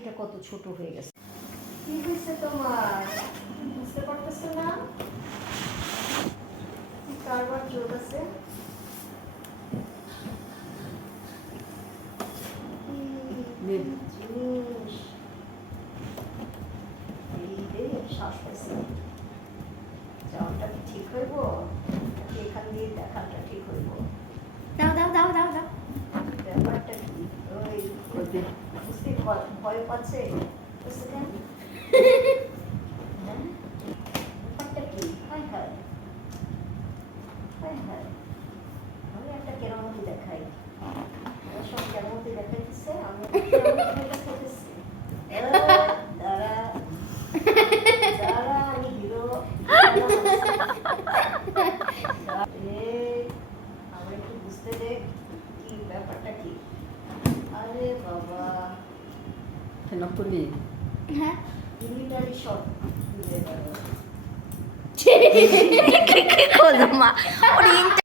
এটা কত ছোট হয়ে গেছে। কি হয়েছে তোমার? বুঝতে পারতেছো না কারবার চলতেছে? জিনিস শ্বাস পাইছে, যাওয়াটা কি ঠিক হইব? এখান দিয়ে দেখাটা ঠিক হইব? দাও দাও দাও দাও দাও। ব্যাপারটা কি? ওই বুঝতে ভয় পাচ্ছে কেন? হ্যাঁ, ব্যাপারটা কি? হায় হায় হায় হায়, আমি একটা কেরামতি দেখাই। ওরা সব কেরামতি দেখাইতেছে, আমি কেরামতি দেখাইতেছি। দাঁড়া দাঁড়া, আমি হিরো। আমার একটু বুঝতে দে কি ব্যাপারটা কি। আরে বাবা, নকলি হ্যাঁ মিলিটারি শট দিয়ে গেল। মা